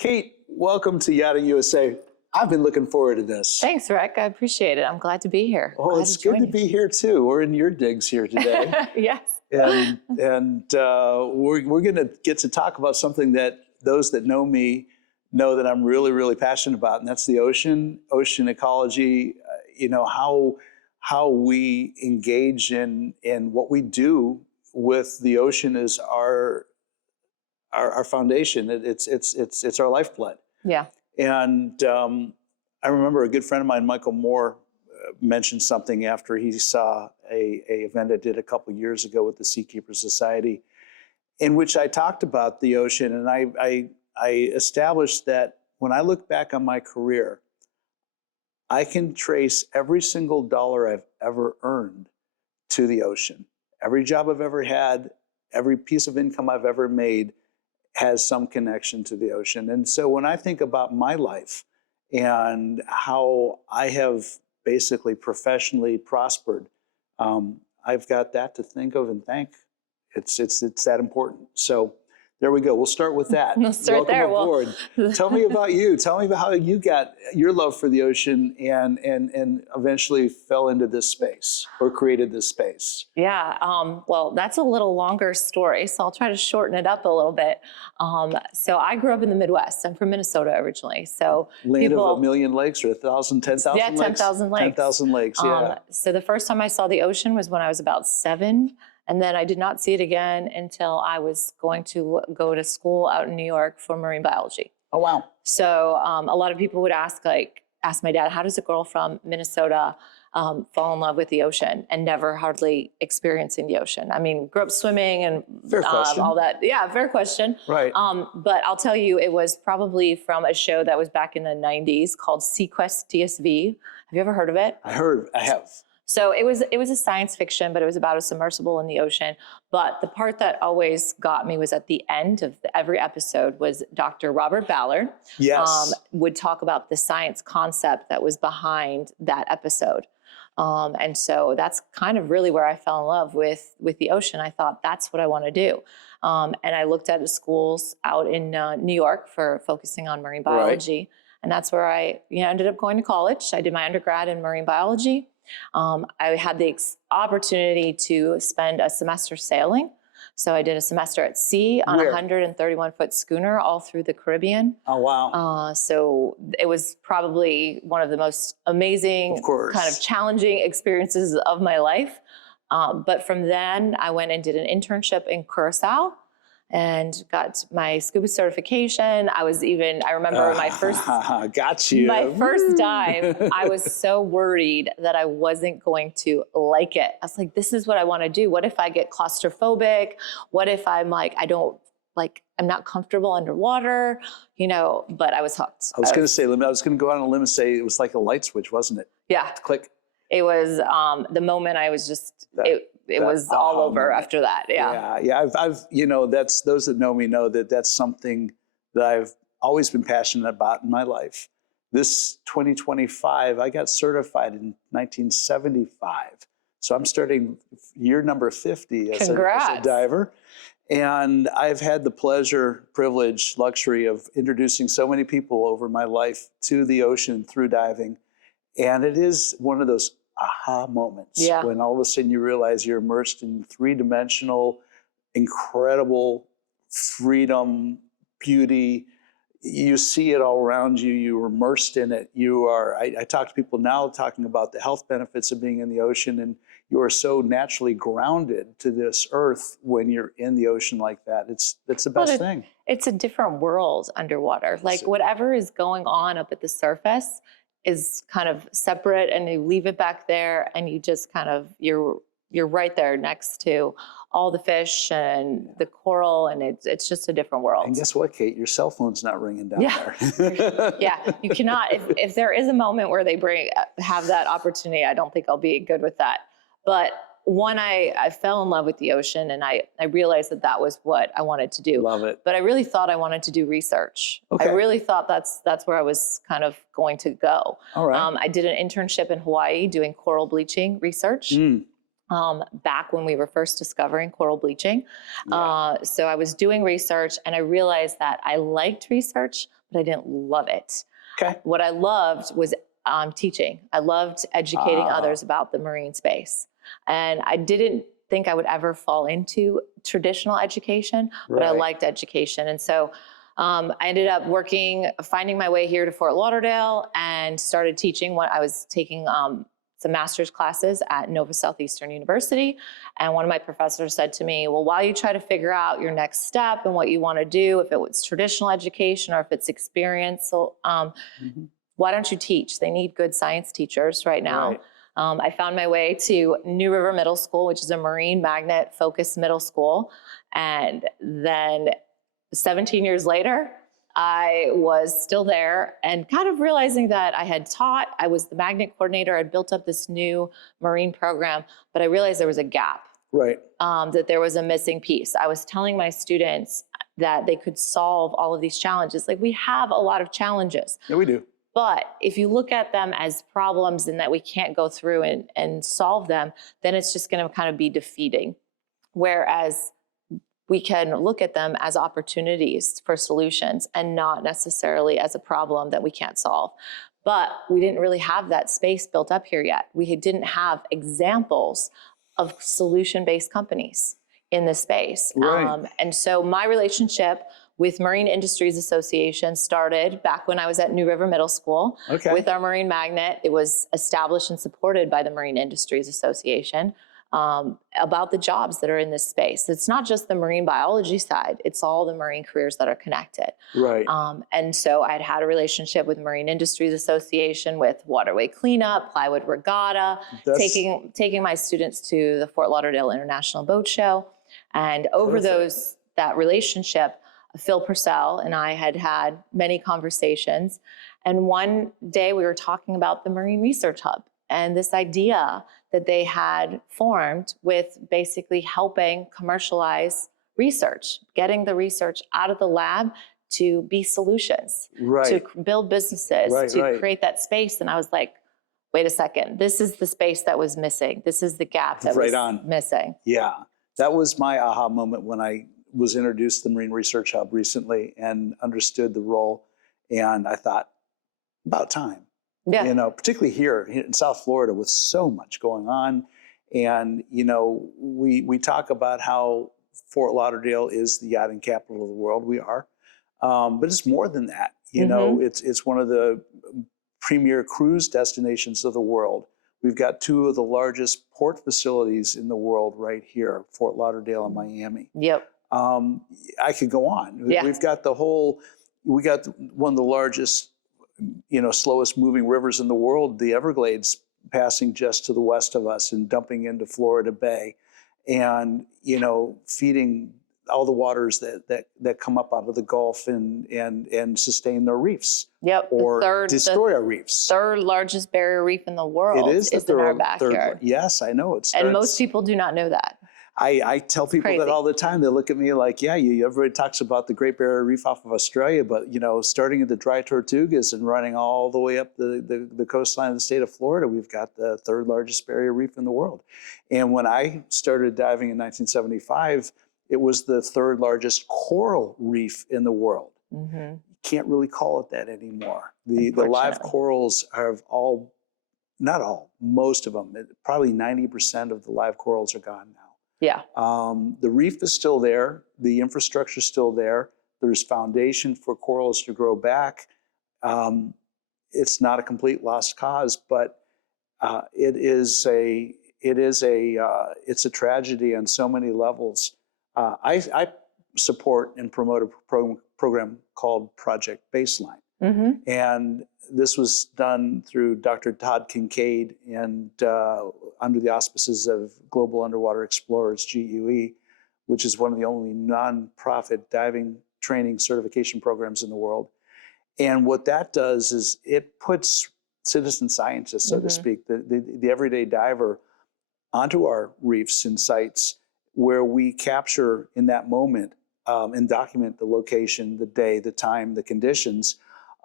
Kate, welcome to Yachting USA. I've been looking forward to this. Thanks, Rick. I appreciate it. I'm glad to be here. Oh, it's good to be here too. We're in your digs here today. Yes. And we're going to get to talk about something that those that know me know that I'm really, really passionate about, and that's the ocean ecology. How we engage in what we do with the ocean is our foundation. It's our lifeblood. Yeah. And I remember a good friend of mine, Michael Moore, mentioned something after he saw a event I did a couple years ago with the Seakeeper Society, in which I talked about the ocean, and I established that when I look back on my career, I can trace every single dollar I've ever earned to the ocean. Every job I've ever had, every piece of income I've ever made has some connection to the ocean. And so when I think about my life and how I have basically professionally prospered, I've got that to think of and thank. It's that important. So there we go. We'll start with that. We'll start Welcome there. aboard. Tell me about you. Tell me about how you got your love for the ocean and eventually fell into this space or created this space. Yeah. Well, that's a little longer story, so I'll try to shorten it up a little bit. So I grew up in the Midwest. I'm from Minnesota originally. So Land of a million lakes or 1,000, 10,000 lakes? Yeah, 10,000 lakes. 10,000 lakes, yeah. So the first time I saw the ocean was when I was about 7. And then I did not see it again until I was going to go to school out in New York for marine biology. Oh, wow. So a lot of people would ask my dad, how does a girl from Minnesota fall in love with the ocean and never hardly experiencing the ocean? I mean, grew up swimming and all that. Yeah, fair question. Right. But I'll tell you, it was probably from a show that was back in the 90s called Sequest DSV. Have you ever heard of it? I have. So it was a science fiction, but it was about a submersible in the ocean. But the part that always got me was at the end of every episode was Dr. Robert Ballard. Yes. Would talk about the science concept that was behind that episode. And so that's kind of really where I fell in love with the ocean. I thought that's what I want to do. And I looked at the schools out in New York for focusing on marine biology. Right. And that's where I ended up going to college. I did my undergrad in marine biology. I had the opportunity to spend a semester sailing. So I did a semester at sea on a 131-foot schooner all through the Caribbean. Oh, wow. So it was probably one of the most amazing, kind of challenging experiences of my life. But from then, I went and did an internship in Curacao and got my scuba certification. I remember my first dive, I was so worried that I wasn't going to like it. I was like, this is what I want to do. What if I get claustrophobic? What if I'm like, I'm not comfortable underwater, but I was hooked. I was going to go out on a limb and say it was like a light switch, wasn't it? Yeah. Click. It was the moment I was just, it was all over after that. Yeah. Yeah. I've that's, those that know me know that that's something that I've always been passionate about in my life. This 2025, I got certified in 1975. So I'm starting year number 50 as a diver. And I've had the pleasure, privilege, luxury of introducing so many people over my life to the ocean through diving. And it is one of those aha moments when all of a sudden you realize you're immersed in three-dimensional, incredible freedom, beauty. You see it all around you. You're immersed in it. I talk to people now talking about the health benefits of being in the ocean, and you are so naturally grounded to this earth when you're in the ocean like that. It's the best thing. It's a different world underwater. Like whatever is going on up at the surface is kind of separate, and you leave it back there, and you just kind of, you're right there next to all the fish and the coral, and it's just a different world. And guess what, Kate? Your cell phone's not ringing down there. Yeah, you cannot. If there is a moment where they have that opportunity, I don't think I'll be good with that. But I fell in love with the ocean, and I realized that was what I wanted to do. Love it. But I really thought I wanted to do research. Okay. I really thought that's where I was kind of going to go. All right. I did an internship in Hawaii doing coral bleaching research. Back when we were first discovering coral bleaching. So I was doing research, and I realized that I liked research, but I didn't love it. Okay. What I loved was teaching. I loved educating others about the marine space. And I didn't think I would ever fall into traditional education, but I liked education. And so I ended up finding my way here to Fort Lauderdale and started teaching. I was taking some master's classes at Nova Southeastern University. And one of my professors said to me, well, while you try to figure out your next step and what you want to do, if it was traditional education or if it's experience, so, why don't you teach? They need good science teachers right now. I found my way to New River Middle School, which is a marine magnet focused middle school. And then 17 years later, I was still there and kind of realizing that I was the magnet coordinator. I built up this new marine program, but I realized there was a gap. That there was a missing piece. I was telling my students that they could solve all of these challenges. Like, we have a lot of challenges. Yeah, we do. But if you look at them as problems and that we can't go through and solve them, then it's just going to kind of be defeating. Whereas we can look at them as opportunities for solutions and not necessarily as a problem that we can't solve. But we didn't really have that space built up here yet. We didn't have examples of solution-based companies in this space. And so my relationship with Marine Industries Association started back when I was at New River Middle School with our marine magnet. It was established and supported by the Marine Industries Association about the jobs that are in this space. It's not just the marine biology side, it's all the marine careers that are connected. And so I'd had a relationship with Marine Industries Association, with Waterway Cleanup, Plywood Regatta, taking my students to the Fort Lauderdale International Boat Show. And over that relationship, Phil Purcell and I had many conversations. And one day we were talking about the Marine Research Hub and this idea that they had formed with basically helping commercialize research, getting the research out of the lab to be solutions, to build businesses, to create that space. And I was like, wait a second, this is the space that was missing. This is the gap that was missing. Yeah, that was my aha moment when I was introduced to the Marine Research Hub recently and understood the role. And I thought, about time. You know, particularly here in South Florida with so much going on. And, you know, we talk about how Fort Lauderdale is the yachting capital of the world. We are. But it's more than that. You know, it's one of the premier cruise destinations of the world. We've got two of the largest port facilities in the world right here, Fort Lauderdale and Miami. I could go on. We've got we got one of the largest, you know, slowest moving rivers in the world, the Everglades, passing just to the west of us and dumping into Florida Bay, and, you know, feeding all the waters that come up out of the Gulf and sustain their reefs. Or destroy our reefs. Third largest barrier reef in the world is in our backyard. Yes, I know. And most people do not know that. I tell people that all the time. They look at me like, yeah, everybody talks about the Great Barrier Reef off of Australia, but, you know, starting at the Dry Tortugas and running all the way up the coastline of the state of Florida, we've got the third largest barrier reef in the world. And when I started diving in 1975, it was the third largest coral reef in the world. You can't really call it that anymore. The live corals have most of them, probably 90% of the live corals are gone now. The reef is still there. The infrastructure is still there. There's foundation for corals to grow back. It's not a complete lost cause, but it's a tragedy on so many levels. I support and promote a program called Project Baseline. And this was done through Dr. Todd Kincaid and under the auspices of Global Underwater Explorers, GUE, which is one of the only nonprofit diving training certification programs in the world. And what that does is it puts citizen scientists, so to speak, the everyday diver onto our reefs and sites where we capture in that moment and document the location, the day, the time, the conditions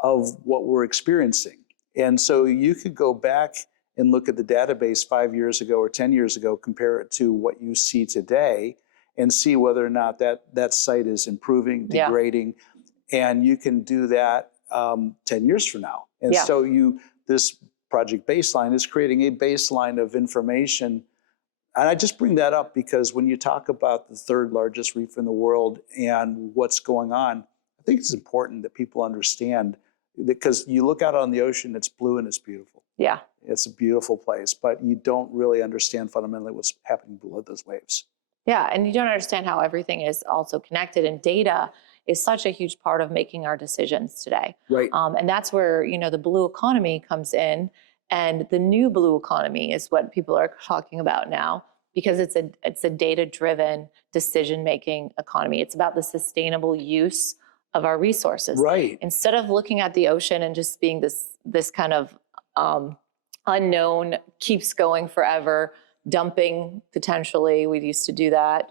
of what we're experiencing. And so you could go back and look at the database 5 years ago or 10 years ago, compare it to what you see today, and see whether or not that site is improving, degrading. And you can do that 10 years from now. And Yeah. so this Project Baseline is creating a baseline of information. And I just bring that up because when you talk about the third largest reef in the world and what's going on, I think it's important that people understand, because you look out on the ocean, it's blue and it's beautiful. Yeah. It's a beautiful place, but you don't really understand fundamentally what's happening below those waves. Yeah, and you don't understand how everything is also connected, and data is such a huge part of making our decisions today. Right. And that's where, the blue economy comes in, and the new blue economy is what people are talking about now, because it's a data-driven decision-making economy. It's about the sustainable use of our resources. Right. Instead of looking at the ocean and just being this kind of unknown, keeps going forever, dumping potentially. We used to do that,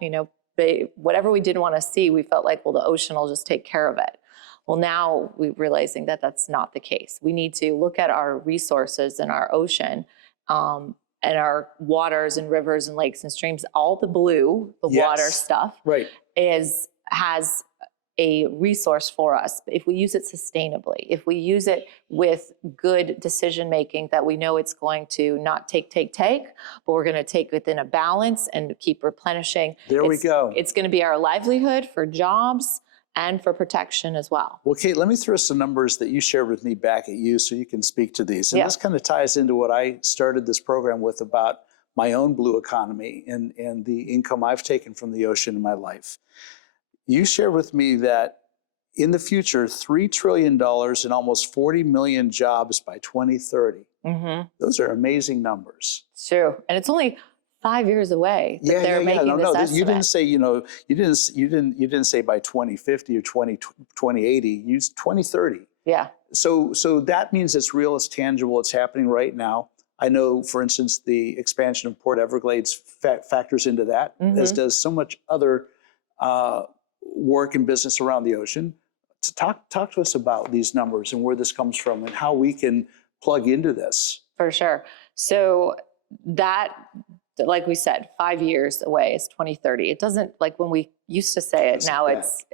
whatever we didn't want to see, we felt like, well, the ocean will just take care of it. Well, now we're realizing that that's not the case. We need to look at our resources in our ocean, and our waters and rivers and lakes and streams. All the blue, the Yes. water stuff, Right. has a resource for us if we use it sustainably, if we use it with good decision making, that we know it's going to not take, but we're going to take within a balance and keep replenishing. There we go. It's going to be our livelihood, for jobs and for protection as well. Well, Kate, let me throw some numbers that you shared with me back at you so you can speak to these. And Yeah. this kind of ties into what I started this program with about my own blue economy and the income I've taken from the ocean in my life. You shared with me that in the future, $3 trillion and almost 40 million jobs by 2030. Mm-hmm. Those are amazing numbers. It's true. And it's only 5 years away that they're making No, this estimate. you didn't say, you didn't say by 2050 or 2080, you used 2030. Yeah. So that means it's real, it's tangible, it's happening right now. I know, for instance, the expansion of Port Everglades factors into that, as does so much other work and business around the ocean. To talk to us about these numbers and where this comes from and how we can plug into this. For sure. So that, like we said, 5 years away is 2030. It doesn't, like when we used to say it, now it's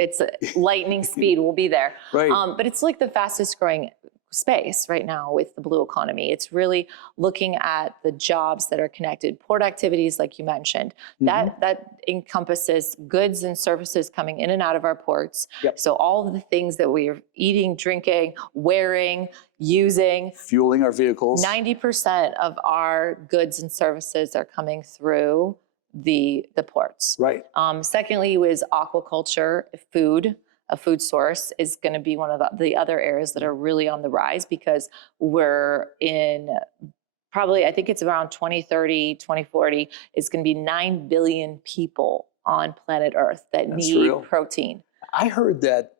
lightning speed, we'll be there. Right. But it's like the fastest growing space right now with the blue economy. It's really looking at the jobs that are connected, port activities, like you mentioned. That encompasses goods and services coming in and out of our ports. Yep. So all of the things that we are eating, drinking, wearing, using, Fueling our vehicles. 90% of our goods and services are coming through the ports. Right. Secondly was aquaculture, food. A food source is going to be one of the other areas that are really on the rise, because we're in probably, I think it's around 2030, 2040, it's going to be 9 billion people on planet Earth that need protein. I heard that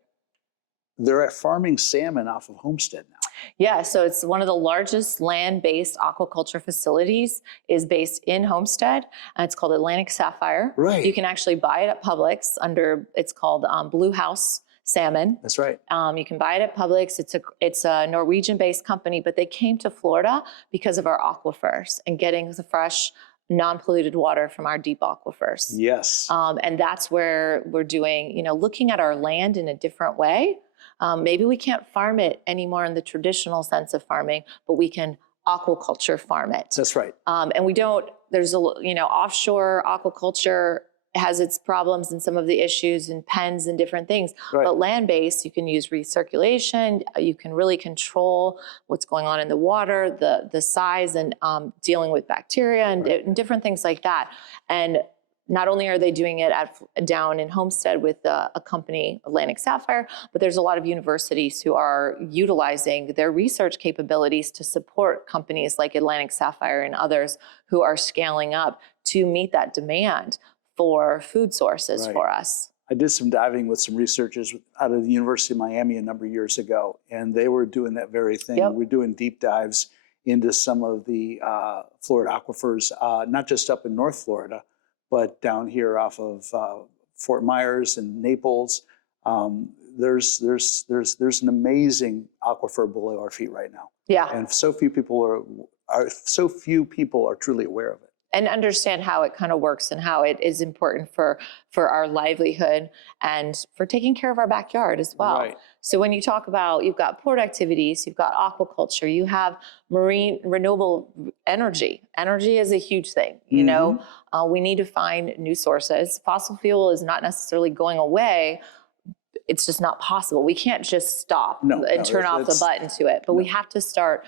they're farming salmon off of Homestead now. Yeah, so it's one of the largest land-based aquaculture facilities is based in Homestead, and it's called Atlantic Sapphire. Right. You can actually buy it at Publix it's called Blue House Salmon. That's right. You can buy it at Publix. It's a Norwegian-based company, but they came to Florida because of our aquifers and getting the fresh, non-polluted water from our deep aquifers. Yes. And that's where we're doing, looking at our land in a different way. Maybe we can't farm it anymore in the traditional sense of farming, but we can aquaculture farm it. That's right. And there's offshore aquaculture has its problems and some of the issues and pens and different things. Right. But land-based, you can use recirculation. You can really control what's going on in the water, the size, and dealing with bacteria and different things like that. And not only are they doing it down in Homestead with a company, Atlantic Sapphire, but there's a lot of universities who are utilizing their research capabilities to support companies like Atlantic Sapphire and others who are scaling up to meet that demand for food sources for us. I did some diving with some researchers out of the University of Miami a number of years ago, and they were doing that very thing. Yep. We're doing deep dives into some of the Florida aquifers, not just up in North Florida, but down here off of Fort Myers and Naples. There's an amazing aquifer below our feet right now. Yeah. And so few people are truly aware of it. And understand how it kind of works and how it is important for our livelihood and for taking care of our backyard as well. Right. So when you talk about, you've got port activities, you've got aquaculture, you have marine renewable energy. Energy is a huge thing. You know, we need to find new sources. Fossil fuel is not necessarily going away. It's just not possible. We can't just stop and turn off the button to it, but we have to start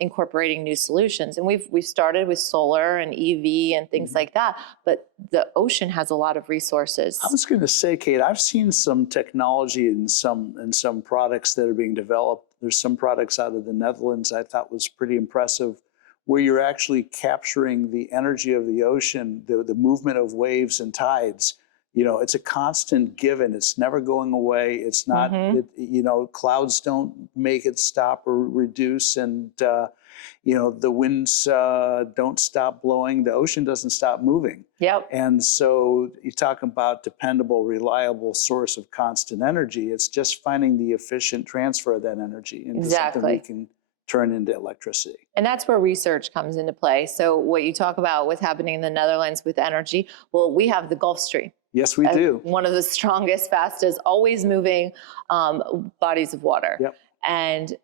incorporating new solutions. And we've started with solar and EV and things like that, but the ocean has a lot of resources. I was going to say, Kate, I've seen some technology in some products that are being developed. There's some products out of the Netherlands I thought was pretty impressive, where you're actually capturing the energy of the ocean, the movement of waves and tides. You know, it's a constant given. It's never going away. It's not, you know, clouds don't make it stop or reduce. And, you know, the winds don't stop blowing. The ocean doesn't stop moving. Yep. And so you talk about dependable, reliable source of constant energy. It's just finding the efficient transfer of that energy into something we can turn into electricity. And that's where research comes into play. So what you talk about what's happening in the Netherlands with energy, well, we have the Gulf Stream. Yes, we do. One of the strongest, fastest, always moving bodies of water. Yep. And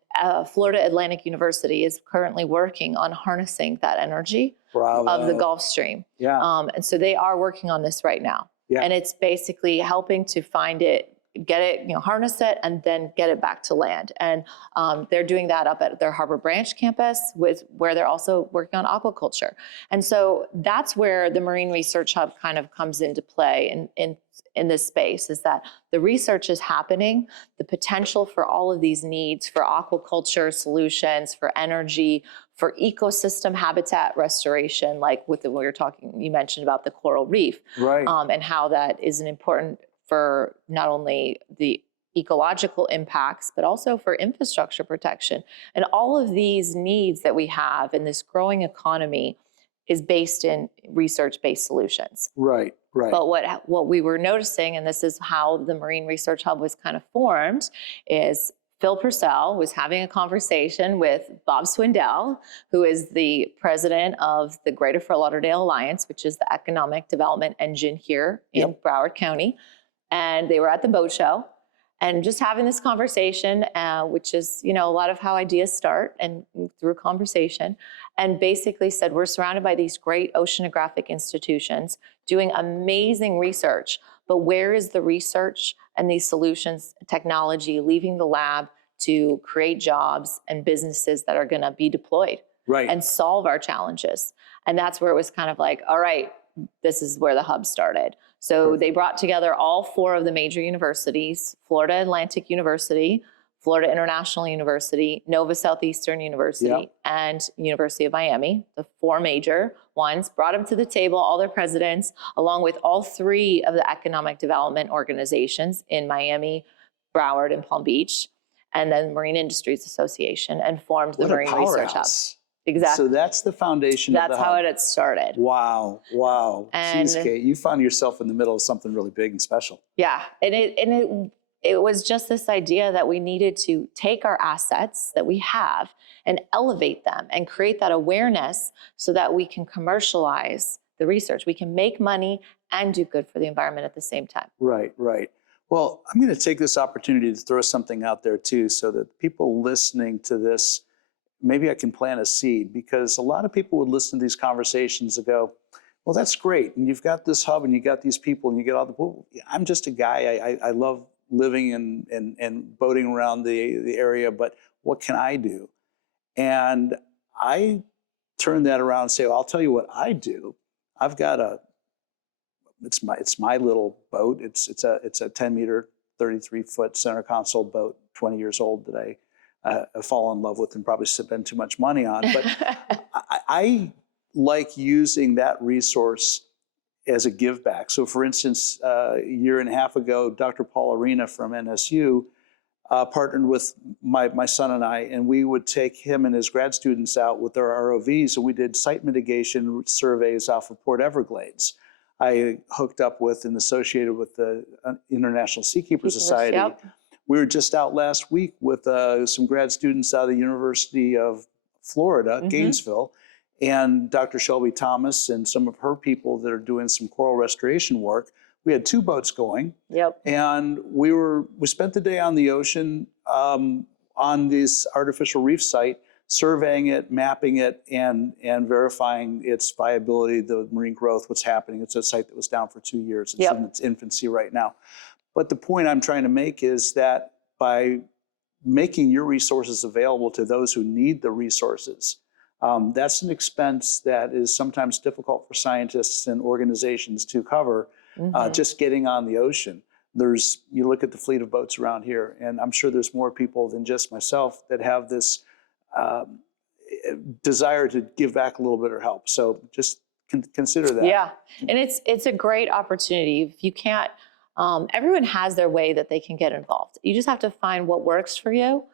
Florida Atlantic University is currently working on harnessing that energy of the Gulf Stream. Yeah. And so they are working on this right now. Yeah. And it's basically helping to find it, get it, you know, harness it, and then get it back to land. And they're doing that up at their Harbor Branch campus, where they're also working on aquaculture. And so that's where the Marine Research Hub kind of comes into play in this space, is that the research is happening, the potential for all of these needs for aquaculture solutions, for energy, for ecosystem habitat restoration, like with we were talking, you mentioned about the coral reef, right? And how that is an important for not only the ecological impacts, but also for infrastructure protection. And all of these needs that we have in this growing economy is based in research-based solutions. Right, right. But what we were noticing, and this is how the Marine Research Hub was kind of formed, is Phil Purcell was having a conversation with Bob Swindell, who is the president of the Greater Fort Lauderdale Alliance, which is the economic development engine here in Broward County. And they were at the boat show and just having this conversation, which is, you know, a lot of how ideas start and through conversation, and basically said, we're surrounded by these great oceanographic institutions doing amazing research, but where is the research and these solutions, technology, leaving the lab to create jobs and businesses that are going to be deployed and solve our challenges? And that's where it was kind of like, all right, this is where the hub started. So they brought together all 4 of the major universities: Florida Atlantic University, Florida International University, Nova Southeastern University, and University of Miami, the 4 major ones, brought them to the table, all their presidents, along with all 3 of the economic development organizations in Miami, Broward, and Palm Beach, and then Marine Industries Association, and formed the Marine Research Hub. Exactly. So that's the foundation of the hub. That's how it had started. Wow, wow. And jeez, Kate, you found yourself in the middle of something really big and special. Yeah, and it was just this idea that we needed to take our assets that we have and elevate them and create that awareness so that we can commercialize the research. We can make money and do good for the environment at the same time. Right, right. Well, I'm going to take this opportunity to throw something out there too, so that people listening to this, maybe I can plant a seed, because a lot of people would listen to these conversations and go, well, that's great. And you've got this hub and you got these people and you get all the, well, I'm just a guy. I love living and boating around the area, but what can I do? And I turn that around and say, well, I'll tell you what I do. I've got it's my little boat. It's a 10 meter, 33 foot center console boat, 20 years old that I fall in love with and probably spend too much money on. But I like using that resource as a give back. So for instance, a year and a half ago, Dr. Paul Arena from NSU partnered with my son and I, and we would take him and his grad students out with their ROVs, and we did site mitigation surveys off of Port Everglades. I hooked up with and associated with the International Seakeeper Society. Yep. We were just out last week with some grad students out of the University of Florida, Gainesville, and Dr. Shelby Thomas and some of her people that are doing some coral restoration work. we had 2 boats going. Yep. And we spent the day on the ocean, on this artificial reef site, surveying it, mapping it, and verifying its viability, the marine growth, what's happening. It's a site that was down for 2 years. It's Yep. in its infancy right now. But the point I'm trying to make is that by making your resources available to those who need the resources, that's an expense that is sometimes difficult for scientists and organizations to cover, just getting on the ocean. You look at the fleet of boats around here, and I'm sure there's more people than just myself that have this desire to give back a little bit or help. So just consider that. Yeah, and it's a great opportunity. If you can't, everyone has their way that they can get involved. You just have to find what works for you,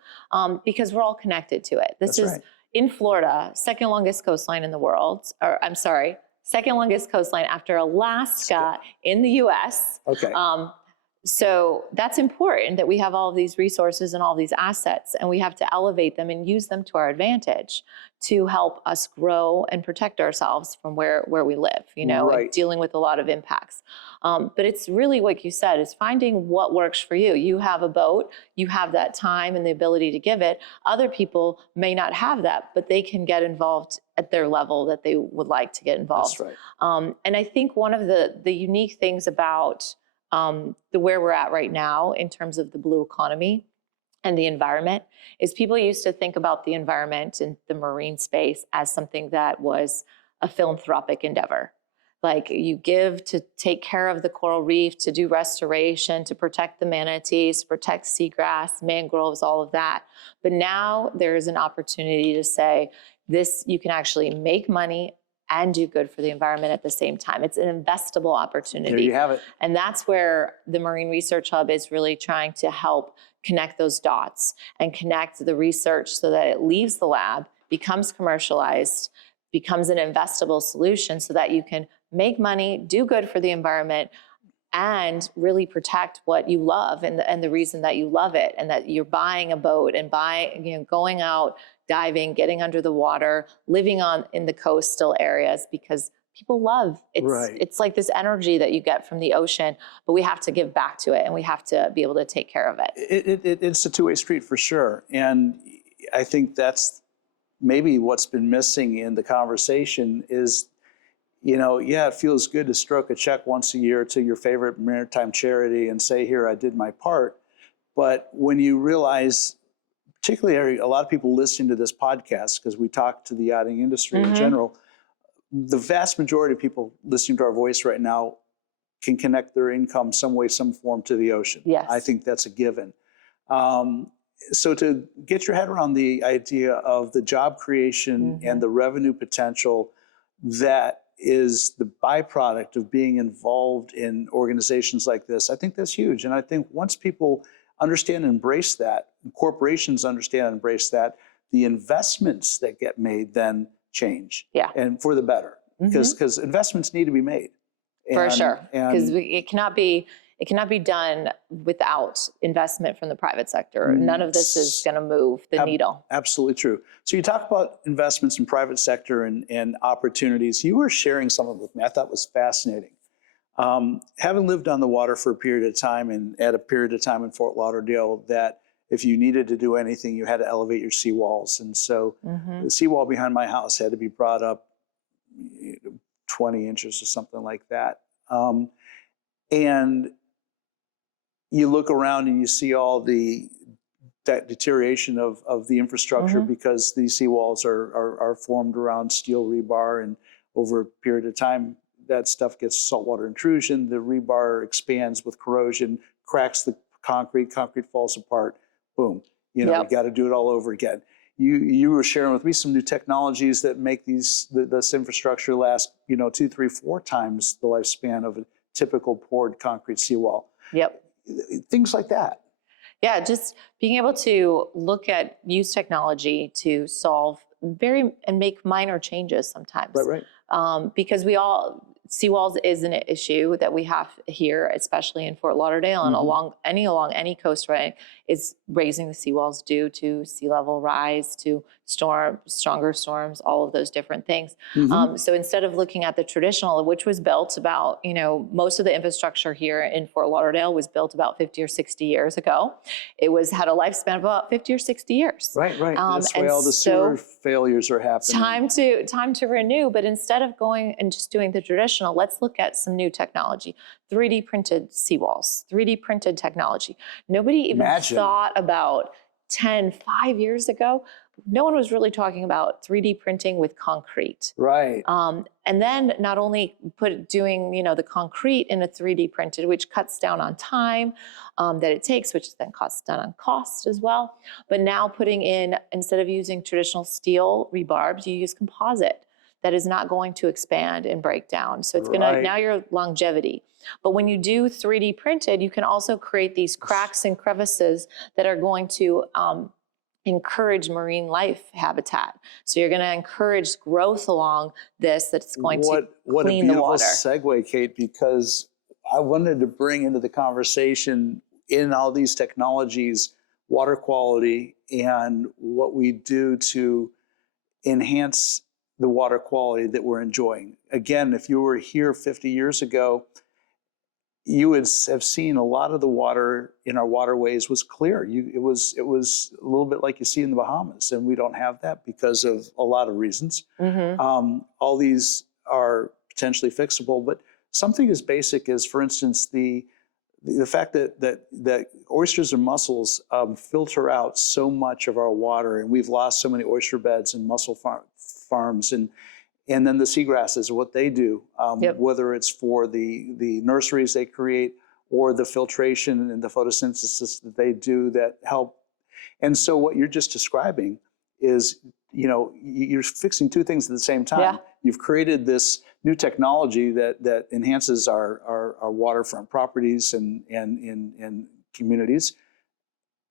because we're all connected to it. This is right. In Florida, second longest coastline in the world, or I'm sorry, second longest coastline after Alaska in the US. Okay. So that's important that we have all of these resources and all these assets, and we have to elevate them and use them to our advantage to help us grow and protect ourselves from where we live, you know, right. and dealing with a lot of impacts. But it's really, like you said, is finding what works for you. You have a boat, you have that time and the ability to give it. Other people may not have that, but they can get involved at their level that they would like to get involved. That's right. And I think one of the unique things about where we're at right now in terms of the blue economy and the environment is people used to think about the environment and the marine space as something that was a philanthropic endeavor. Like you give to take care of the coral reef, to do restoration, to protect the manatees, to protect seagrass, mangroves, all of that. But now there is an opportunity to say this, you can actually make money and do good for the environment at the same time. It's an investable opportunity. There you have it. And that's where the Marine Research Hub is really trying to help connect those dots and connect the research so that it leaves the lab, becomes commercialized, becomes an investable solution so that you can make money, do good for the environment, and really protect what you love and the reason that you love it, and that you're buying a boat and going out, diving, getting under the water, living in the coastal areas, because people love it. Right. It's like this energy that you get from the ocean, but we have to give back to it and we have to be able to take care of it. It's a two-way street for sure. And I think that's maybe what's been missing in the conversation is, you know, yeah, it feels good to stroke a check once a year to your favorite maritime charity and say, here, I did my part. But when you realize, particularly a lot of people listening to this podcast, because we talk to the yachting industry in general, the vast majority of people listening to our voice right now can connect their income some way, some form to the ocean. Yes. I think that's a given. So to get your head around the idea of the job creation and the revenue potential that is the byproduct of being involved in organizations like this, I think that's huge. And I think once people understand and embrace that, corporations understand and embrace that, the investments that get made then change. Yeah. And for the better, because investments need to be made. For sure, because it cannot be done without investment from the private sector. None of this is going to move the needle. Absolutely true. So you talk about investments in private sector and opportunities. You were sharing some of it with me. I thought was fascinating. Having lived on the water for a period of time and at a period of time in Fort Lauderdale, that if you needed to do anything, you had to elevate your seawalls. And so the seawall behind my house had to be brought up 20 inches or something like that. And you look around and you see all that deterioration of the infrastructure because these seawalls are formed around steel rebar, and over a period of time, that stuff gets saltwater intrusion, the rebar expands with corrosion, cracks the concrete falls apart, boom. You know, you got to do it all over again. You were sharing with me some new technologies that make this infrastructure last, 2, 3, 4 times the lifespan of a typical poured concrete seawall. Yep. Things like that. Yeah, just being able to use technology to solve and make minor changes sometimes. Right. Because seawalls is an issue that we have here, especially in Fort Lauderdale and along any coast, right? is raising the seawalls due to sea level rise, to stronger storms, all of those different things. So instead of looking at the traditional, which was built about, most of the infrastructure here in Fort Lauderdale was built about 50 or 60 years ago. It had a lifespan of about 50 or 60 years. Right. That's why all the sewer failures are happening. Time to renew, but instead of going and just doing the traditional, let's look at some new technology. 3D printed seawalls, 3D printed technology. Nobody even thought about 5 years ago. No one was really talking about 3D printing with concrete. Right. And then not only doing the concrete in a 3D printed, which cuts down on time that it takes, which then cuts down on cost as well. But now putting in, instead of using traditional steel rebarbs, you use composite that is not going to expand and break down. So it's now your longevity. But when you do 3D printed, you can also create these cracks and crevices that are going to encourage marine life habitat. So you're going to encourage growth along this that's going to clean the water. What a beautiful segue, Kate, because I wanted to bring into the conversation in all these technologies, water quality and what we do to enhance the water quality that we're enjoying. Again, if you were here 50 years ago, you would have seen a lot of the water in our waterways was clear. It was a little bit like you see in the Bahamas, and we don't have that because of a lot of reasons. All these are potentially fixable, but something as basic as, for instance, the fact that oysters and mussels filter out so much of our water, and we've lost so many oyster beds and mussel farms, and then the seagrasses, what they do, whether it's for the nurseries they create or the filtration and the photosynthesis that they do that help. And so what you're just describing is, you're fixing two things at the same time. Yeah. You've created this new technology that enhances our waterfront properties and communities.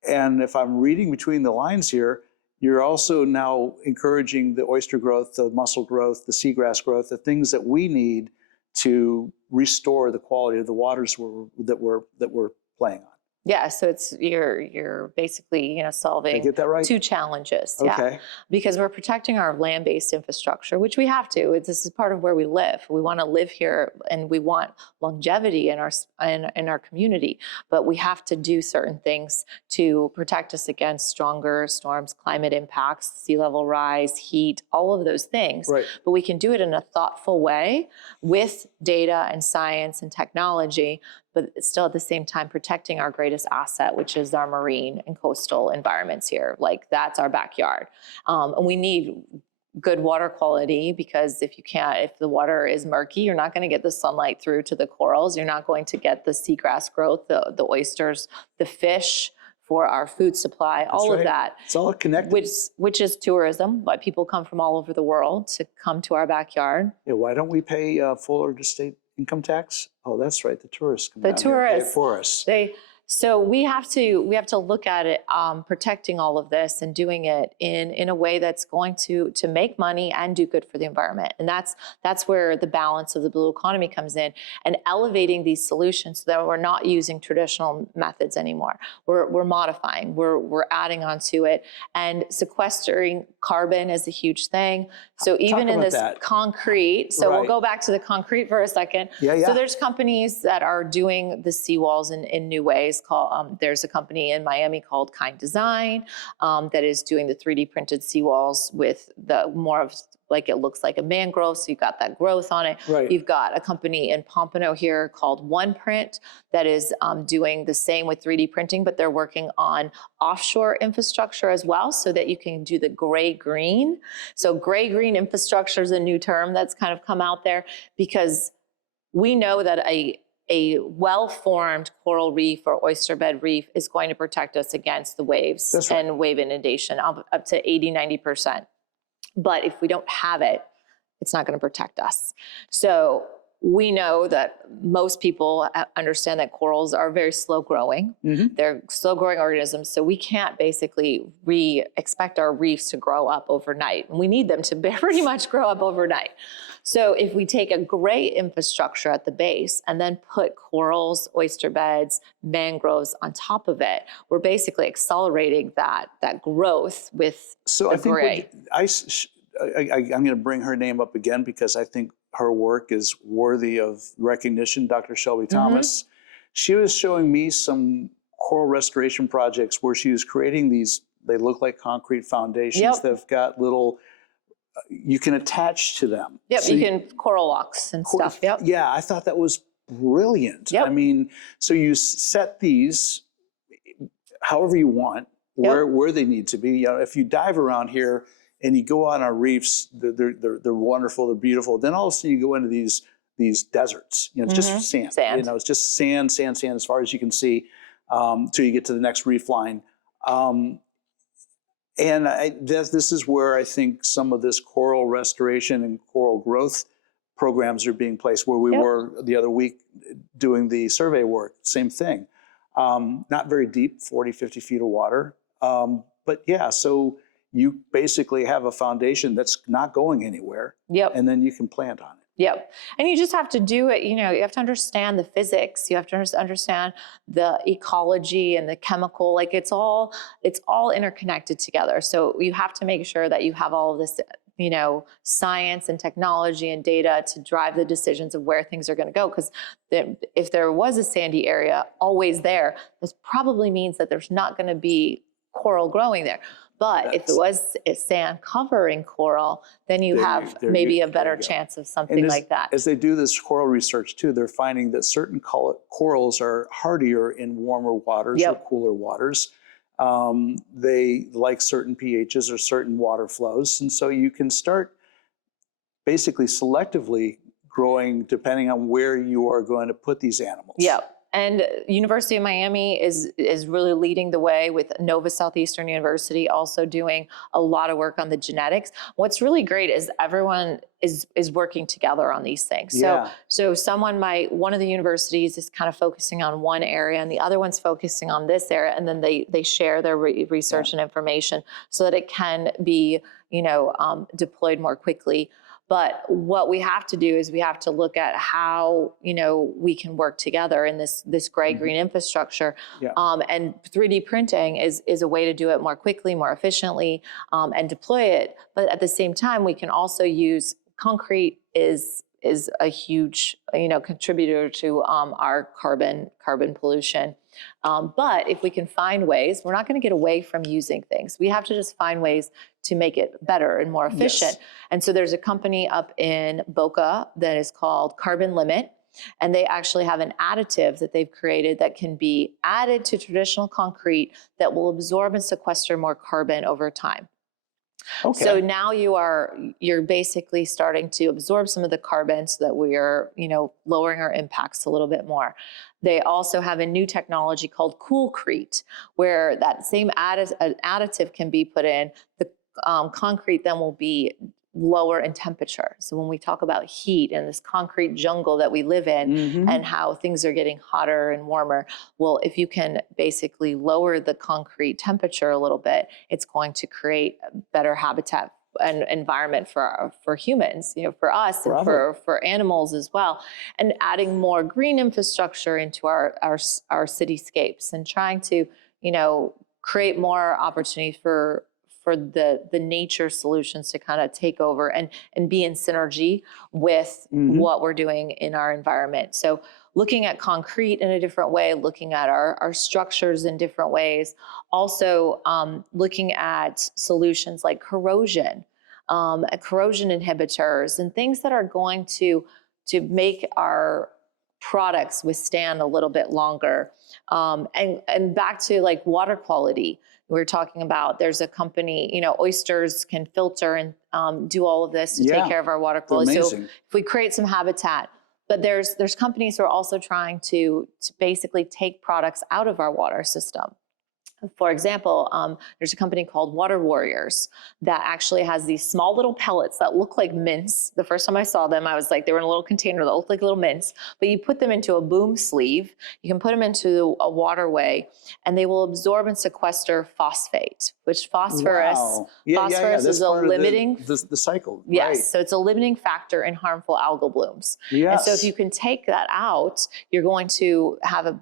And if I'm reading between the lines here, you're also now encouraging the oyster growth, the mussel growth, the seagrass growth, the things that we need to restore the quality of the waters that we're playing on. Yeah, so it's you're basically solving Did I get that right? two challenges. Okay. Yeah, because we're protecting our land-based infrastructure, which we have to. This is part of where we live. We want to live here, and we want longevity in our community. But we have to do certain things to protect us against stronger storms, climate impacts, sea level rise, heat, all of those things. Right. But we can do it in a thoughtful way with data and science and technology, but still at the same time protecting our greatest asset, which is our marine and coastal environments here. Like, that's our backyard. And we need good water quality, because if the water is murky, you're not going to get the sunlight through to the corals. You're not going to get the seagrass growth, the oysters, the fish for our food supply, all of that. It's all connected. Which is tourism, why people come from all over the world to come to our backyard. Yeah, why don't we pay full state income tax? Oh, that's right. The tourists come down here and pay for us. So we have to look at it, protecting all of this and doing it in a way that's going to make money and do good for the environment. And that's where the balance of the blue economy comes in, and elevating these solutions so that we're not using traditional methods anymore. We're modifying, we're adding onto it, and sequestering carbon is a huge thing. So even in this concrete, so we'll go back to the concrete for a second. Yeah. So there's companies that are doing the seawalls in new ways. There's a company in Miami called Kind Design that is doing the 3D printed seawalls with the more of like, it looks like a mangrove, so you've got that growth on it. Right. You've got a company in Pompano here called One Print that is doing the same with 3D printing, but they're working on offshore infrastructure as well, so that you can do the gray-green. So gray-green infrastructure is a new term that's kind of come out there, because we know that a well-formed coral reef or oyster bed reef is going to protect us against the waves. That's right. And wave inundation up to 80-90%. But if we don't have it, it's not going to protect us. So we know that most people understand that corals are very slow growing. They're slow growing organisms. So we can't basically expect our reefs to grow up overnight. And we need them to pretty much grow up overnight. So if we take a great infrastructure at the base and then put corals, oyster beds, mangroves on top of it, we're basically accelerating that growth with So the I think gray. I'm going to bring her name up again because I think her work is worthy of recognition. Dr. Shelby Thomas. She was showing me some coral restoration projects where she was creating these, they look like concrete foundations that have got little, you can attach to them. Yep, So you can coral walks and stuff. Yep. Yeah, I thought that was brilliant. Yep. I mean, so you set these however you want, where they need to be. You know, if you dive around here and you go on our reefs, they're wonderful, they're beautiful. Then all of a sudden you go into these deserts. You know, it's just sand. You know, it's just sand as far as you can see, till you get to the next reef line. And this is where I think some of this coral restoration and coral growth programs are being placed, where we were the other week doing the survey work, same thing. Not very deep, 40, 50 feet of water. But yeah, so you basically have a foundation that's not going anywhere. And then you can plant on it. And you just have to do it, you know, you have to understand the physics, you have to understand the ecology and the chemical, like it's all interconnected together. So you have to make sure that you have all of this, you know, science and technology and data to drive the decisions of where things are going to go. Because if there was a sandy area always there, this probably means that there's not going to be coral growing there. But if it was a sand covering coral, then you have maybe a better chance of something like that. As they do this coral research too, they're finding that certain corals are hardier in warmer waters or cooler waters. They like certain pHs or certain water flows. And so you can start basically selectively growing depending on where you are going to put these animals. And University of Miami is really leading the way, with Nova Southeastern University also doing a lot of work on the genetics. What's really great is everyone is working together on these things. So one of the universities is kind of focusing on one area and the other one's focusing on this area, and then they share their research and information so that it can be, you know, deployed more quickly. But what we have to do is we have to look at how, you know, we can work together in this gray-green infrastructure. And 3D printing is a way to do it more quickly, more efficiently, and deploy it. But at the same time, we can also use concrete is a huge, you know, contributor to our carbon pollution. But if we can find ways, we're not going to get away from using things. We have to just find ways to make it better and more efficient. And so there's a company up in Boca that is called Carbon Limit. And they actually have an additive that they've created that can be added to traditional concrete that will absorb and sequester more carbon over time. So now you're basically starting to absorb some of the carbon so that we are, you know, lowering our impacts a little bit more. They also have a new technology called Coolcrete, where that same additive can be put in. The concrete then will be lower in temperature. So when we talk about heat and this concrete jungle that we live in and how things are getting hotter and warmer, well, if you can basically lower the concrete temperature a little bit, it's going to create a better habitat and environment for humans, you know, for us and for animals as well. And adding more green infrastructure into our cityscapes and trying to, you know, create more opportunity for the nature solutions to kind of take over and be in synergy with what we're doing in our environment. So looking at concrete in a different way, looking at our structures in different ways, also looking at solutions like corrosion inhibitors and things that are going to make our products withstand a little bit longer. And back to like water quality. We were talking about, there's a company, you know, oysters can filter and do all of this to take care of our water quality. So if we create some habitat, but there's companies who are also trying to basically take products out of our water system. For example, there's a company called Water Warriors that actually has these small little pellets that look like mints. The first time I saw them, I was like, they were in a little container that looked like little mints, but you put them into a boom sleeve, you can put them into a waterway, and they will absorb and sequester phosphate, which phosphorus, Wow. phosphorus That's is a part of limiting, the cycle. yes, Right. so it's a limiting factor in harmful algal blooms. Yes. And so if you can take that out, you're going to have a,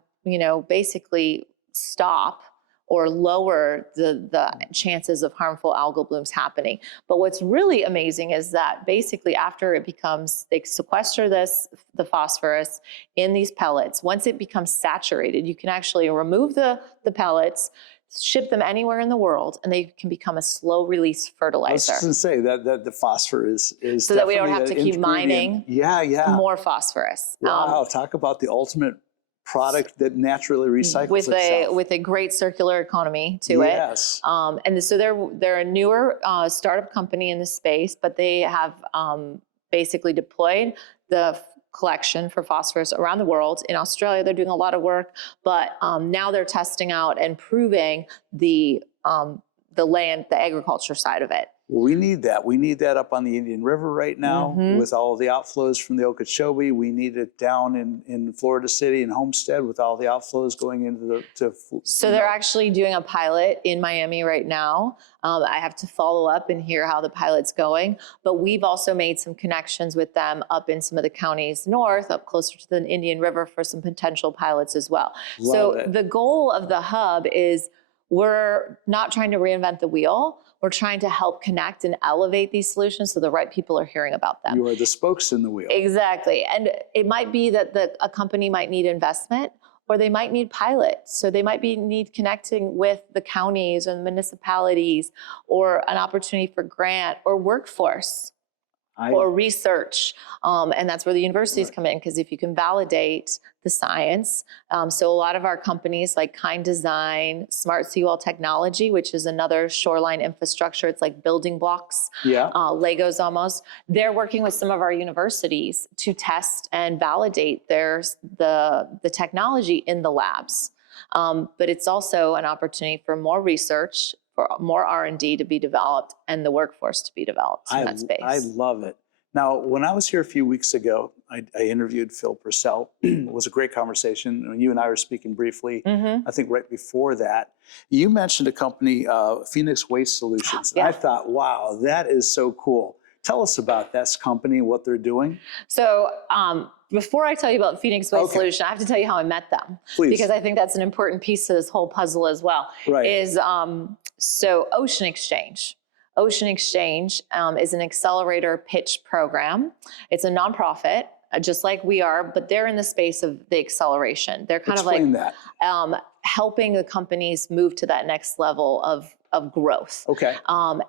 basically stop or lower the chances of harmful algal blooms happening. But what's really amazing is that basically after it becomes, they sequester the phosphorus in these pellets. Once it becomes saturated, you can actually remove the pellets, ship them anywhere in the world, and they can become a slow release fertilizer. I was just going to say that the phosphorus is so that we don't have to keep mining more phosphorus. Wow, talk about the ultimate product that naturally recycles itself. With a great circular economy to it. Yes. And so they're a newer startup company in the space, but they have basically deployed the collection for phosphorus around the world. In Australia, they're doing a lot of work, but now they're testing out and proving the agriculture side of it. Well, we need that. We need that up on the Indian River right now with all the outflows from the Okeechobee. We need it down in Florida City and Homestead with all the outflows going into So they're actually doing a pilot in Miami right now. I have to follow up and hear how the pilot's going, but we've also made some connections with them up in some of the counties north, up closer to the Indian River for some potential pilots as well. The goal of the hub is we're not trying to reinvent the wheel. We're trying to help connect and elevate these solutions so the right people are hearing about them. You are the spokes in the wheel. Exactly. And it might be that a company might need investment, or they might need pilots. So they might need connecting with the counties or the municipalities, or an opportunity for grant or workforce. Or research, and that's where the universities come in, because if you can validate the science, so a lot of our companies like Kind Design, Smart Seawall Technology, which is another shoreline infrastructure, it's like building blocks, Legos almost, they're working with some of our universities to test and validate the technology in the labs. But it's also an opportunity for more research, for more R&D to be developed, and the workforce to be developed in that space. I love it. Now, when I was here a few weeks ago, I interviewed Phil Purcell. It was a great conversation. You and I were speaking briefly, I think right before that. You mentioned a company, Phoenix Waste Solutions. And I thought, wow, that is so cool. Tell us about this company, what they're doing. So before I tell you about Phoenix Waste Solution, I have to tell you how I met them. Please. Because I think that's an important piece of this whole puzzle as well. Right. So Ocean Exchange. Ocean Exchange is an accelerator pitch program. It's a nonprofit, just like we are, but they're in the space of the acceleration. They're kind Explain of like helping the companies move to that next level of growth. Okay.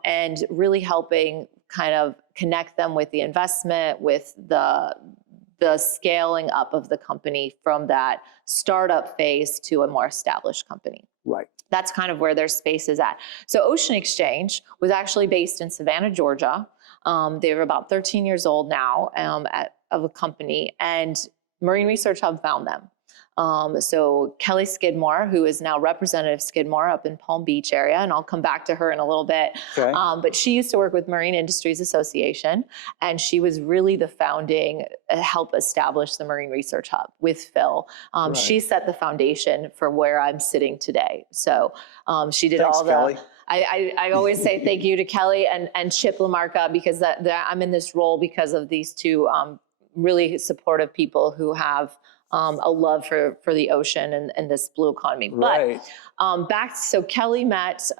And really helping kind of connect them with the investment, with the scaling up of the company from that startup phase to a more established company. Right. That's kind of where their space is at. So Ocean Exchange was actually based in Savannah, Georgia. They're about 13 years old now of a company, and Marine Research Hub found them. So Kelly Skidmore, who is now Representative Skidmore up in Palm Beach area, and I'll come back to her in a little bit. Okay. But she used to work with Marine Industries Association, and she was really the founding, help establish the Marine Research Hub with Phil. She set the foundation for where I'm sitting today. So she did all the... Kelly. I always say thank you to Kelly and Chip LaMarca, because I'm in this role because of these two really supportive people who have a love for the ocean and this blue economy. Right. But so Kelly met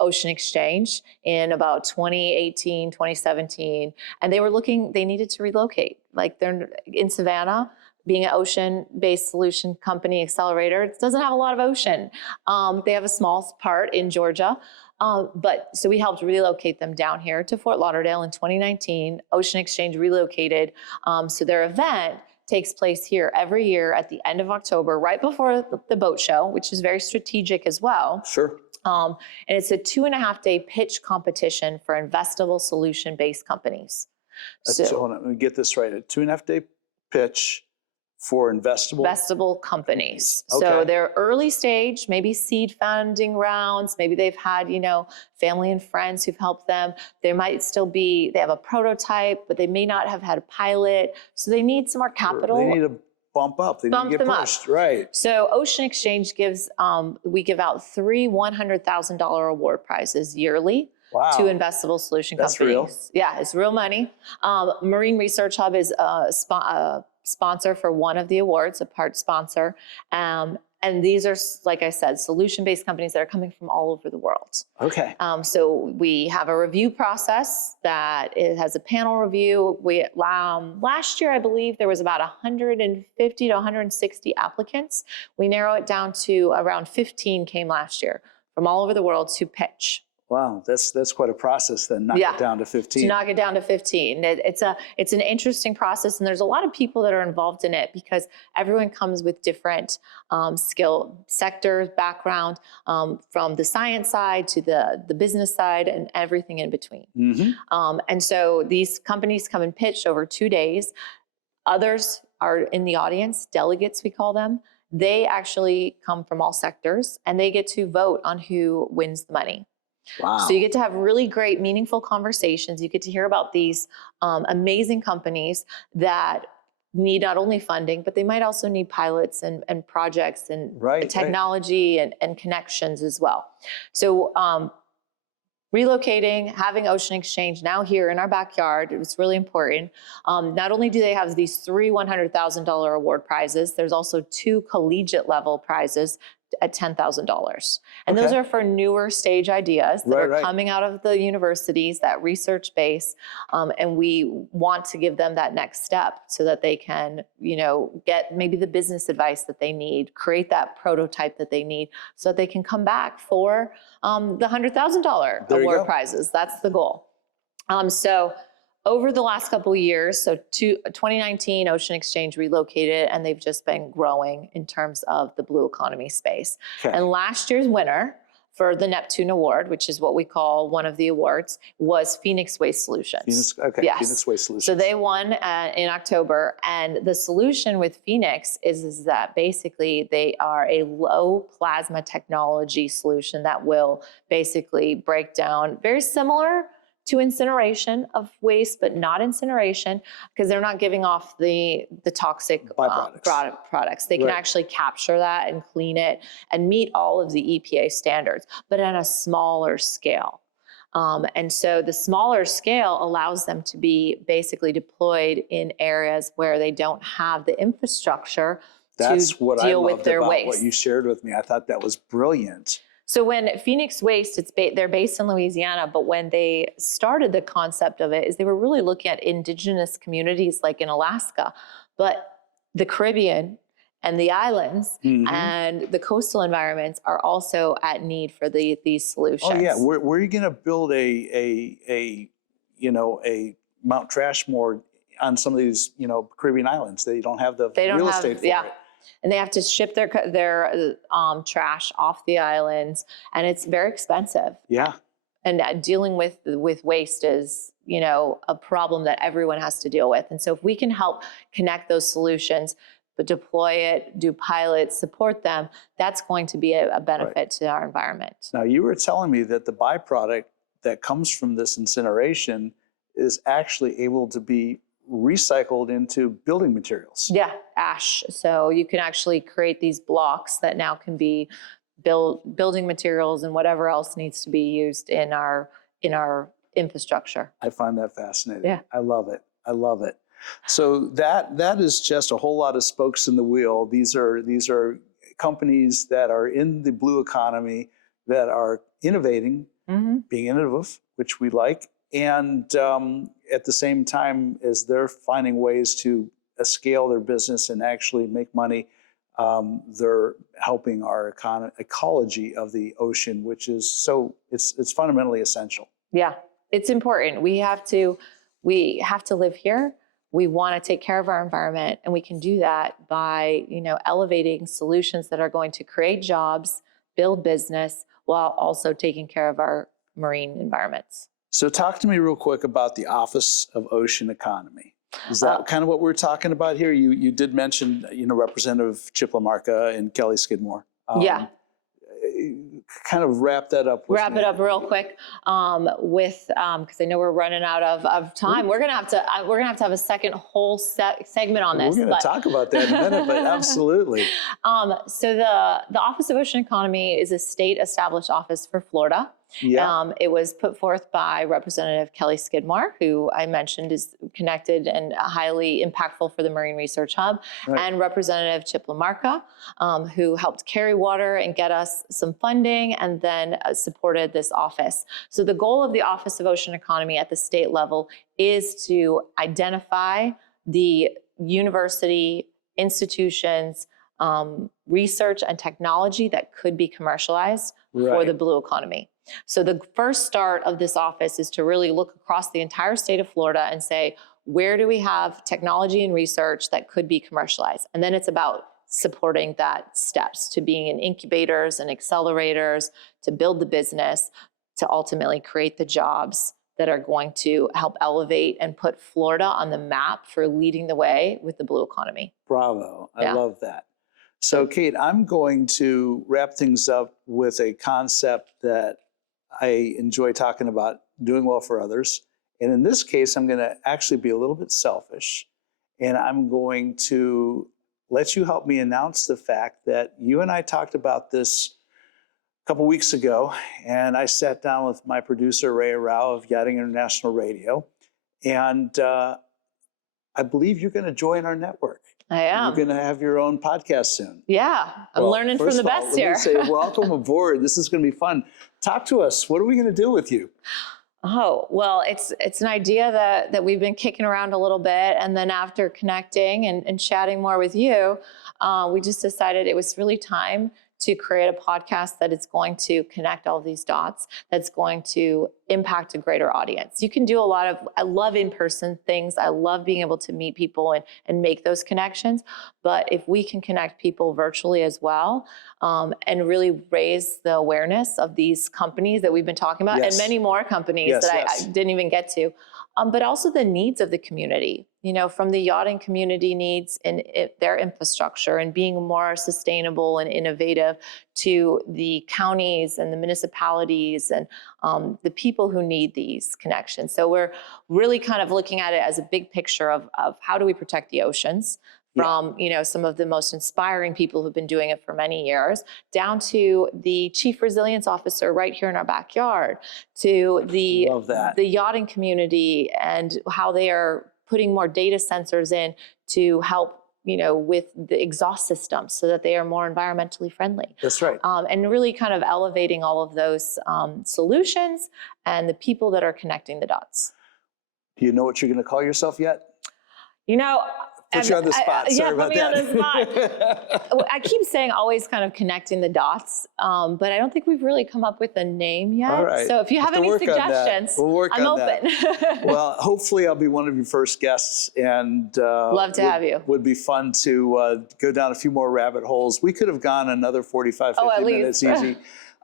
Ocean Exchange in about 2018, 2017, and they needed to relocate. Like, they're in Savannah, being an ocean-based solution company accelerator, it doesn't have a lot of ocean. They have a small part in Georgia. But so we helped relocate them down here to Fort Lauderdale in 2019. Ocean Exchange relocated. So their event takes place here every year at the end of October, right before the boat show, which is very strategic as well. Sure. And it's a 2.5-day pitch competition for investable solution-based companies. So hold on, let me get this right. A 2.5-day pitch For investable companies. Okay. So they're early stage, maybe seed funding rounds, maybe they've had, family and friends who've helped them. They might still be, they have a prototype, but they may not have had a pilot. So they need some more capital. They need to bump up. They need to get pushed. Right. So Ocean Exchange gives, we give out 3 $100,000 award prizes yearly. Wow. To investable solution companies. That's real. Yeah, it's real money. Marine Research Hub is a sponsor for one of the awards, a part sponsor. And these are, like I said, solution-based companies that are coming from all over the world. Okay. So we have a review process that it has a panel review. Last year, I believe there was about 150 to 160 applicants. We narrow it down to around 15 came last year from all over the world to pitch. Wow, that's quite a process then, knock it down to 15. To knock it down to 15. It's an interesting process, and there's a lot of people that are involved in it because everyone comes with different skill sectors, background, from the science side to the business side and everything in between. Mm-hmm. And so these companies come and pitch over 2 days. Others are in the audience, delegates we call them. They actually come from all sectors, and they get to vote on who wins the money. Wow. So you get to have really great, meaningful conversations. You get to hear about these amazing companies that need not only funding, but they might also need pilots and projects and technology and connections as well. So relocating, having Ocean Exchange now here in our backyard, it was really important. Not only do they have these 3 $100,000 award prizes, there's also 2 collegiate level prizes at $10,000. And those are for newer stage ideas that are coming out of the universities, that research base. And we want to give them that next step so that they can, get maybe the business advice that they need, create that prototype that they need so that they can come back for the $100,000 award prizes. That's the goal. So over the last couple of years, so 2019, Ocean Exchange relocated, and they've just been growing in terms of the blue economy space. Okay. And last year's winner for the Neptune Award, which is what we call one of the awards, was Phoenix Waste Solutions. Phoenix Waste Solutions. So they won in October, and the solution with Phoenix is that basically they are a low plasma technology solution that will basically break down, very similar to incineration of waste, but not incineration, because they're not giving off the toxic products. They can actually capture that and clean it and meet all of the EPA standards, but at a smaller scale. And so the smaller scale allows them to be basically deployed in areas where they don't have the infrastructure to deal with their waste. What you shared with me. I thought that was brilliant. So when Phoenix Waste, they're based in Louisiana, but when they started the concept of it is they were really looking at indigenous communities like in Alaska, but the Caribbean and the islands and the coastal environments are also at need for these solutions. Oh yeah, where are you going to build a Mount Trashmore on some of these Caribbean islands? They don't have the real estate for it. And they have to ship their trash off the islands, and it's very expensive. Yeah. And dealing with waste is, a problem that everyone has to deal with. And so if we can help connect those solutions, but deploy it, do pilots, support them, that's going to be a benefit to our environment. Now, you were telling me that the byproduct that comes from this incineration is actually able to be recycled into building materials. Yeah, ash. So you can actually create these blocks that now can be building materials and whatever else needs to be used in our infrastructure. I find that fascinating. Yeah. I love it. I love it. So that is just a whole lot of spokes in the wheel. These are companies that are in the blue economy that are innovating, being innovative, which we like. And at the same time as they're finding ways to scale their business and actually make money, they're helping our ecology of the ocean, which is it's fundamentally essential. Yeah, it's important. We have to live here. We want to take care of our environment, and we can do that by elevating solutions that are going to create jobs, build business, while also taking care of our marine environments. So talk to me real quick about the Office of Ocean Economy. Is that kind of what we're talking about here? You did mention, Representative Chip LaMarca and Kelly Skidmore. Yeah. Kind of wrap that up. Wrap it up real quick with because I know we're running out of time. We're gonna have to have a second whole segment on this. We're going to talk about that in a minute, but absolutely. So the Office of Ocean Economy is a state established office for Florida. Yeah. It was put forth by Representative Kelly Skidmore, who I mentioned is connected and highly impactful for the Marine Research Hub, Right. and Representative Chip LaMarca, who helped carry water and get us some funding and then supported this office. So the goal of the Office of Ocean Economy at the state level is to identify the university, institutions, research and technology that could be commercialized for the blue economy. So the first start of this office is to really look across the entire state of Florida and say, where do we have technology and research that could be commercialized? And then it's about supporting that steps to being in incubators and accelerators, to build the business, to ultimately create the jobs that are going to help elevate and put Florida on the map for leading the way with the blue economy. Bravo. I love that. So, Kate, I'm going to wrap things up with a concept that I enjoy talking about, doing well for others. And in this case, I'm going to actually be a little bit selfish. And I'm going to let you help me announce the fact that you and I talked about this a couple weeks ago. And I sat down with my producer, Ray Rao of Yachting International Radio. And I believe you're going to join our network. I am. You're going to have your own podcast soon. Yeah, I'm learning from the best here. Let me say, welcome aboard. This is going to be fun. Talk to us. What are we going to do with you? Oh, well, it's an idea that we've been kicking around a little bit. And then after connecting and chatting more with you, we just decided it was really time to create a podcast that is going to connect all these dots, that's going to impact a greater audience. You can do I love in-person things. I love being able to meet people and make those connections. But if we can connect people virtually as well, and really raise the awareness of these companies that we've been talking about, and many more companies I didn't even get to, but also the needs of the community, from the yachting community needs and their infrastructure and being more sustainable and innovative, to the counties and the municipalities and the people who need these connections. So we're really kind of looking at it as a big picture of how do we protect the oceans from, some of the most inspiring people who've been doing it for many years, down to the chief resilience officer right here in our backyard, to the yachting community and how they are putting more data sensors in to help, with the exhaust systems so that they are more environmentally friendly. That's right. And really kind of elevating all of those solutions and the people that are connecting the dots. Do you know what you're going to call yourself yet? Put you on the spot. Sorry about that. Put me on the spot. I keep saying always kind of connecting the dots, but I don't think we've really come up with a name yet. All right. So if you have any suggestions, I'm open. Well, hopefully I'll be one of your first guests, and love to have you. Would be fun to go down a few more rabbit holes. We could have gone another 45, 50 minutes easy.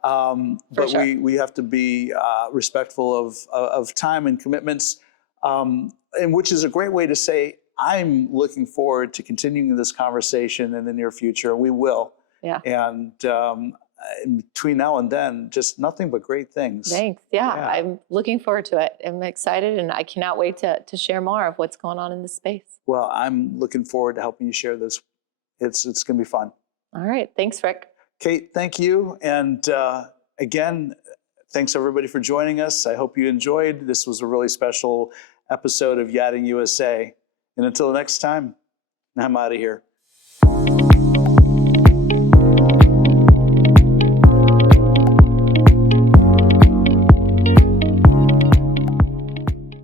But sure. we have to be respectful of time and commitments, and which is a great way to say, I'm looking forward to continuing this conversation in the near future. We will. Yeah. And in between now and then, just nothing but great things. Thanks. Yeah, I'm looking forward to it. I'm excited, and I cannot wait to share more of what's going on in this space. Well, I'm looking forward to helping you share this. It's going to be fun. All right. Thanks, Rick. Kate, thank you. And again, thanks everybody for joining us. I hope you enjoyed. This was a really special episode of Yachting USA. And until next time, I'm out of here.